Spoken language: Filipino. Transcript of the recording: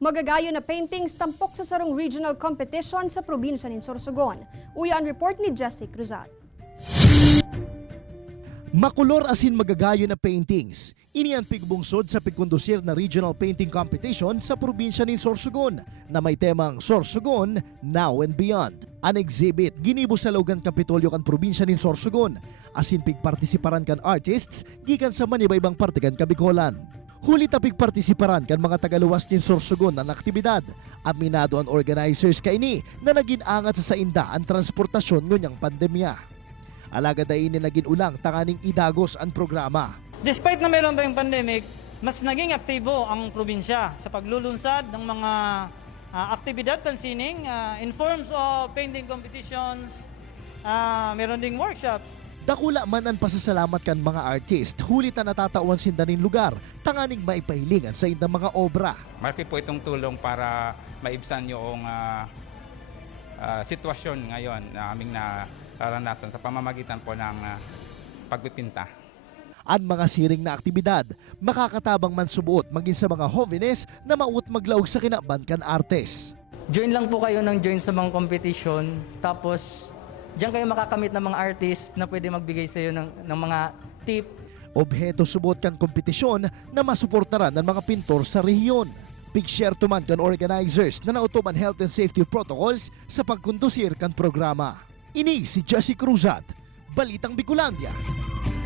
Magagayo na paintings tampok sa sarong regional competition sa probinsya ng Sorsogon. Uyan report ni Jessie Cruzat. Makulor asin magagayo na paintings. Ini ang pigbungsod sa pigkondusir na regional painting competition sa probinsya ng Sorsogon na may temang Sorsogon, Now and Beyond. An exhibit ginibo sa Logan Kapitolyo kan probinsya ng Sorsogon asin pigpartisiparan kan artists gikan sa manibaybang parte kan Bicolan. Huli tapig partisiparan kan mga tagaluwas ng Sorsogon ang aktibidad. Aminado ang organizers kaini na naging angat sa sainda ang transportasyon ngunyang pandemya. Alaga dahin na naging ulang tanganing idagos ang programa. Despite na mayroon tayong pandemic, mas naging aktibo ang probinsya sa paglulunsad ng mga aktibidad pansining in forms of painting competitions, mayroon ding workshops. Dakula man ang pasasalamat kan mga artist, hulit na natatawan sindanin lugar, tanganing maipahilingan sa indang mga obra. Malaki po itong tulong para maibsan yung sitwasyon ngayon na aming nararanasan sa pamamagitan po ng pagpipinta. Ang mga siring na aktibidad, makakatabang man subuot maging sa mga jóvenes na mauot maglaog sa kinaban kan artes. Join lang po kayo ng join sa mga competition, tapos diyan kayo makakamit ng mga artist na pwede magbigay sa iyo ng mga tip. Obheto subuot kan kompetisyon na masuportaran ng mga pintor sa rehiyon. Pig-share tuman kan organizers na nautob ang health and safety protocols sa pagkondusir kan programa. Ini si Jessie Cruzat, Balitang Bicolandia.